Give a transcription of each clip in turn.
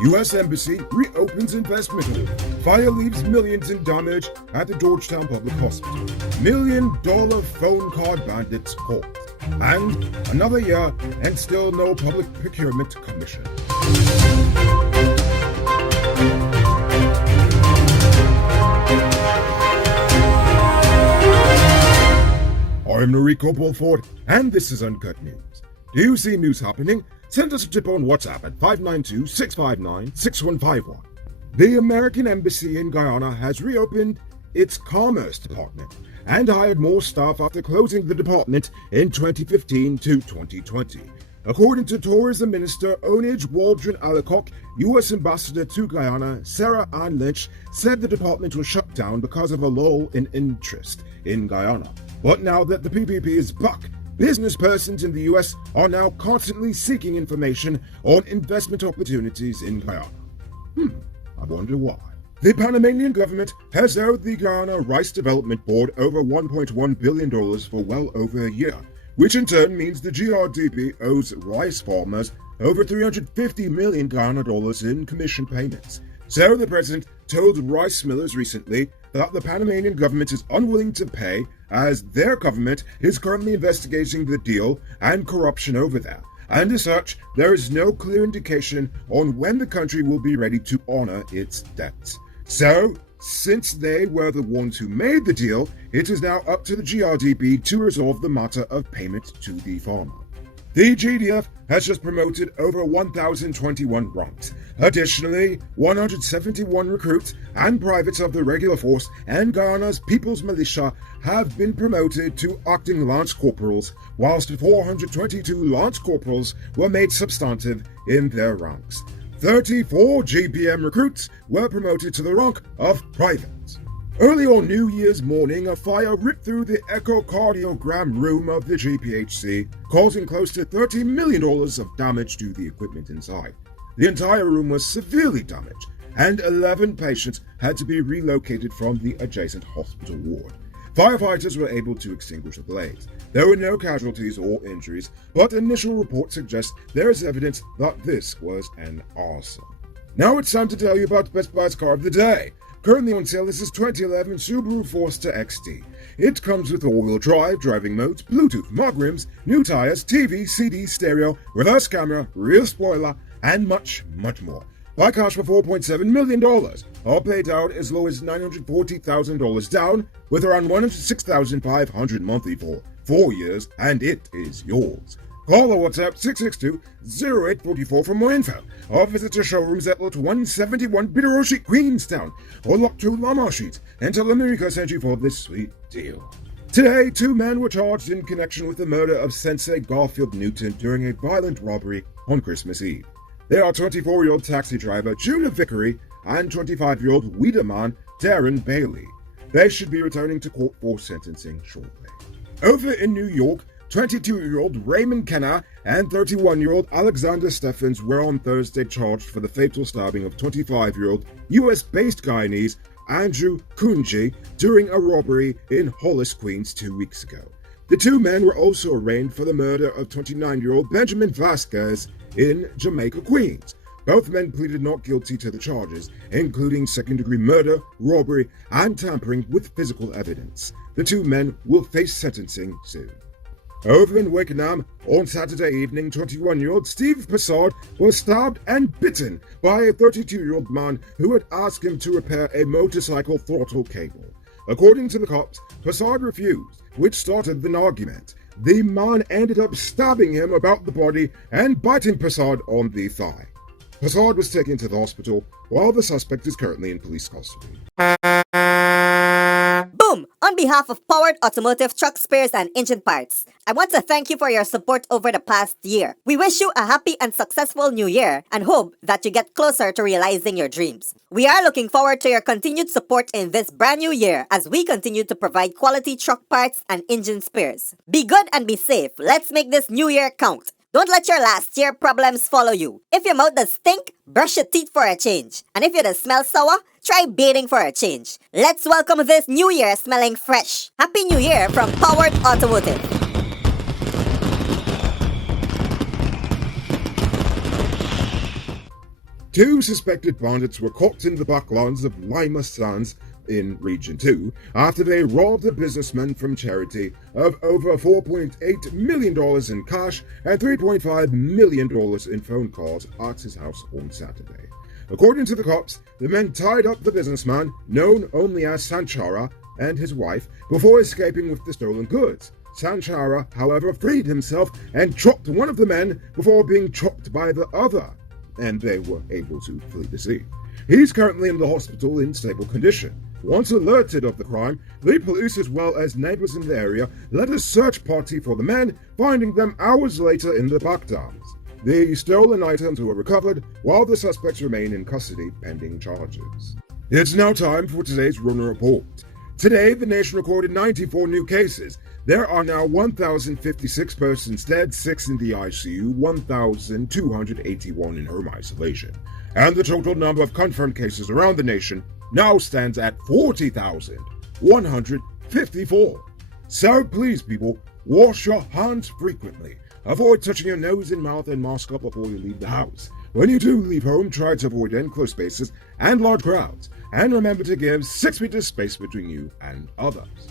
U.S. Embassy reopens investment order. Fire leaves millions in damage at the Georgetown Public Hospital. $1 million phone card bandits caught. And another year and still no public procurement commission. I'm Noriko Bulford, and this is Uncut News. Do you see news happening? Send us a tip on WhatsApp at 592-659-6151. The American Embassy in Guyana has reopened its Commerce Department and hired more staff after closing the department in 2015 to 2020. According to Tourism Minister Onij Waldron Alicock, U.S. Ambassador to Guyana Sarah Ann Lynch said the department was shut down because of a lull in interest in Guyana. But now that the PPP is back, business persons in the U.S. are now constantly seeking information on investment opportunities in Guyana. I wonder why. The Panamanian government has owed the Guyana Rice Development Board over $1.1 billion for well over a year, which in turn means the GRDP owes rice farmers over $350 million Guyana dollars in commission payments. So the president told rice millers recently that the Panamanian government is unwilling to pay as their government is currently investigating the deal and corruption over there. And as such, there is no clear indication on when the country will be ready to honor its debts. So, since they were the ones who made the deal, it is now up to the GRDP to resolve the matter of payment to the farmer. The GDF has just promoted over 1,021 ranks. Additionally, 171 recruits and privates of the regular force and Guyana's People's Militia have been promoted to acting lance corporals, whilst 422 lance corporals were made substantive in their ranks. 34 GPM recruits were promoted to the rank of privates. Early on New Year's morning, a fire ripped through the echocardiogram room of the GPHC, causing close to $30 million of damage to the equipment inside. The entire room was severely damaged, and 11 patients had to be relocated from the adjacent hospital ward. Firefighters were able to extinguish the blaze. There were no casualties or injuries, but initial reports suggest there is evidence that this was an arson. Now it's time to tell you about Best Buy's car of the day. Currently on sale is this 2011 Subaru Forester XT. It comes with all-wheel drive, driving modes, Bluetooth, mug rims, new tires, TV, CD, stereo, reverse camera, rear spoiler, and much, much more. Buy cash for $4.7 million, or paid out as low as $940,000 down, with around $106,500 monthly for 4 years, and it is yours. Call or WhatsApp 662-0844 for more info, or visit our showrooms at Lot 171 Bidero Street, Queenstown, or Lot 2 Lamar Street, and tell them Rico sent you for this sweet deal. Today, 2 men were charged in connection with the murder of Sensei Garfield Newton during a violent robbery on Christmas Eve. They are 24-year-old taxi driver Judah Vickery and 25-year-old Weederman Darren Bailey. They should be returning to court for sentencing shortly. Over in New York, 22-year-old Raymond Kenna and 31-year-old Alexander Steffens were on Thursday charged for the fatal stabbing of 25-year-old US-based Guyanese Andrew Kunji during a robbery in Hollis, Queens 2 weeks ago. The 2 men were also arraigned for the murder of 29-year-old Benjamin Vasquez in Jamaica, Queens. Both men pleaded not guilty to the charges, including second-degree murder, robbery, and tampering with physical evidence. The 2 men will face sentencing soon. Over in Wickenham, on Saturday evening, 21-year-old Steve Passard was stabbed and bitten by a 32-year-old man who had asked him to repair a motorcycle throttle cable. According to the cops, Passard refused, which started an argument. The man ended up stabbing him about the body and biting Passard on the thigh. Passard was taken to the hospital, while the suspect is currently in police custody. Boom! On behalf of Powered Automotive truck spares and engine parts, I want to thank you for your support over the past year. We wish you a happy and successful new year and hope that you get closer to realizing your dreams. We are looking forward to your continued support in this brand new year as we continue to provide quality truck parts and engine spares. Be good and be safe. Let's make this new year count. Don't let your last year problems follow you. If your mouth does stink, brush your teeth for a change. And if you does smell sour, try bathing for a change. Let's welcome this new year smelling fresh. Happy New Year from Powered Automotive. 2 suspected bandits were caught in the backlands of Lima Sands in Region 2 after they robbed a businessman from charity of over $4.8 million in cash and $3.5 million in phone calls at his house on Saturday. According to the cops, the men tied up the businessman, known only as Sanchara, and his wife before escaping with the stolen goods. Sanchara, however, freed himself and chopped one of the men before being chopped by the other, and they were able to flee the scene. He's currently in the hospital in stable condition. Once alerted of the crime, the police as well as neighbors in the area led a search party for the men, finding them hours later in the backdams. The stolen items were recovered, while the suspects remain in custody pending charges. It's now time for today's Runner Report. Today, the nation recorded 94 new cases. There are now 1,056 persons dead, 6 in the ICU, 1,281 in home isolation. And the total number of confirmed cases around the nation now stands at 40,154. So please, people, wash your hands frequently. Avoid touching your nose and mouth and mask up before you leave the house. When you do leave home, try to avoid enclosed spaces and large crowds. And remember to give 6 meters space between you and others.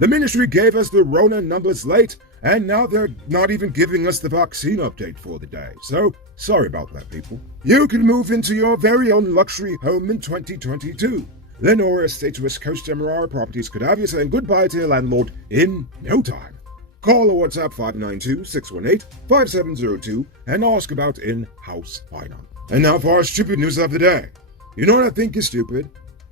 The ministry gave us the Rona numbers late, and now they're not even giving us the vaccine update for the day. So, sorry about that, people. You can move into your very own luxury home in 2022. Lenora Estates West Coast Demerara Properties could have you saying goodbye to your landlord in no time. Call or WhatsApp 592-618-5702 and ask about in-house finance. And now for our stupid news of the day. You know what I think is stupid?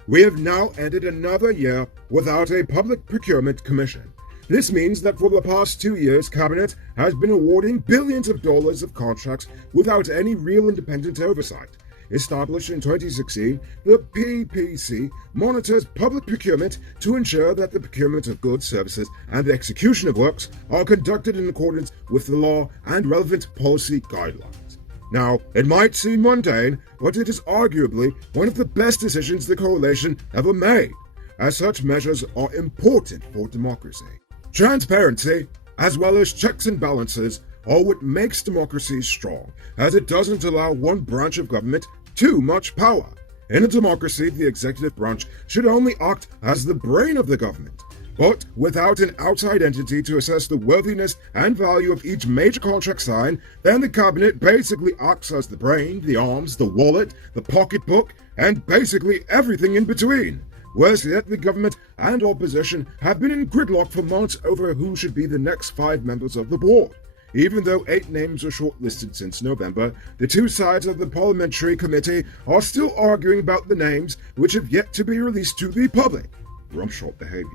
We have now ended another year without a public procurement commission. This means that for the past 2 years, Cabinet has been awarding billions of dollars of contracts without any real independent oversight. Established in 2016, the PPC monitors public procurement to ensure that the procurement of goods, services, and the execution of works are conducted in accordance with the law and relevant policy guidelines. Now, it might seem mundane, but it is arguably one of the best decisions the coalition ever made, as such measures are important for democracy. Transparency, as well as checks and balances, are what makes democracy strong, as it doesn't allow one branch of government too much power. In a democracy, the executive branch should only act as the brain of the government, but without an outside entity to assess the worthiness and value of each major contract signed, then the cabinet basically acts as the brain, the arms, the wallet, the pocketbook, and basically everything in between. Worse yet, the government and opposition have been in gridlock for months over who should be the next 5 members of the board. Even though 8 names were shortlisted since November, the 2 sides of the parliamentary committee are still arguing about the names which have yet to be released to the public. Rumshot behavior.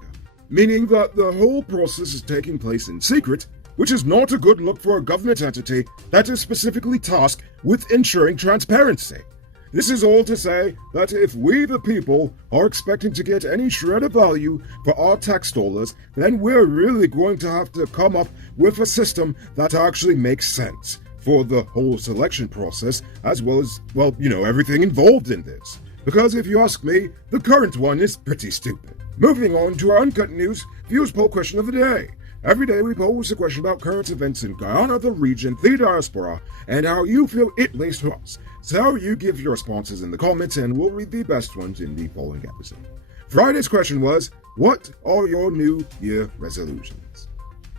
Meaning that the whole process is taking place in secret, which is not a good look for a government entity that is specifically tasked with ensuring transparency. This is all to say that if we the people are expecting to get any shred of value for our tax dollars, then we're really going to have to come up with a system that actually makes sense for the whole selection process, as well as, well, everything involved in this. Because if you ask me, the current one is pretty stupid. Moving on to our Uncut News Views Poll question of the day. Every day we pose a question about current events in Guyana, the region, the diaspora, and how you feel it relates to us. So you give your responses in the comments and we'll read the best ones in the following episode. Friday's question was, what are your New Year resolutions?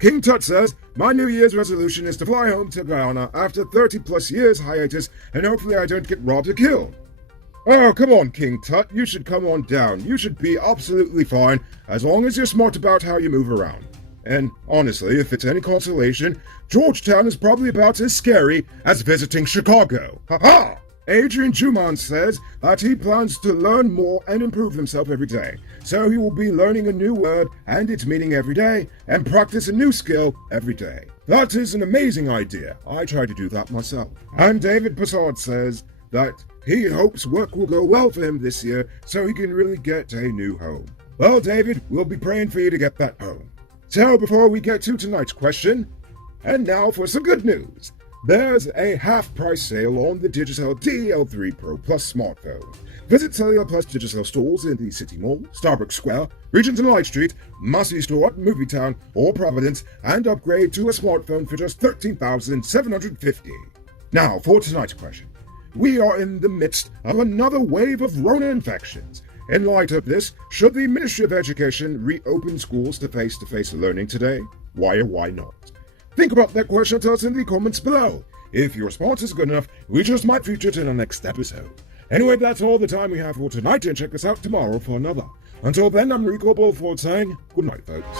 King Tut says, my New Year's resolution is to fly home to Guyana after 30 plus years hiatus and hopefully I don't get robbed or killed. Oh, come on, King Tut, you should come on down. You should be absolutely fine as long as you're smart about how you move around. And honestly, if it's any consolation, Georgetown is probably about as scary as visiting Chicago. Ha-ha! Adrian Juman says that he plans to learn more and improve himself every day. So he will be learning a new word and its meaning every day and practice a new skill every day. That is an amazing idea. I try to do that myself. And David Passard says that he hopes work will go well for him this year so he can really get a new home. Well, David, we'll be praying for you to get that home. So before we get to tonight's question, and now for some good news. There's a half-price sale on the Digicel DL3 Pro Plus smartphone. Visit Cellular Plus Digicel stores in the City Mall, Starbucks Square, Regent and Light Street, Massey Store, Movietown, or Providence, and upgrade to a smartphone for just $13,750. Now for tonight's question. we are in the midst of another wave of Rona infections. In light of this, should the Ministry of Education reopen schools to face-to-face learning today? Why or why not? Think about that question and tell us in the comments below. If your response is good enough, we just might feature it in our next episode. Anyway, that's all the time we have for tonight, and check us out tomorrow for another. Until then, I'm Rico Bulford saying good night, folks.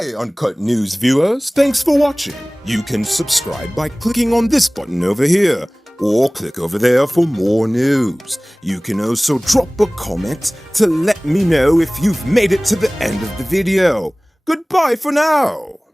Hey, Uncut News viewers, thanks for watching. You can subscribe by clicking on this button over here, or click over there for more news. You can also drop a comment to let me know if you've made it to the end of the video. Goodbye for now.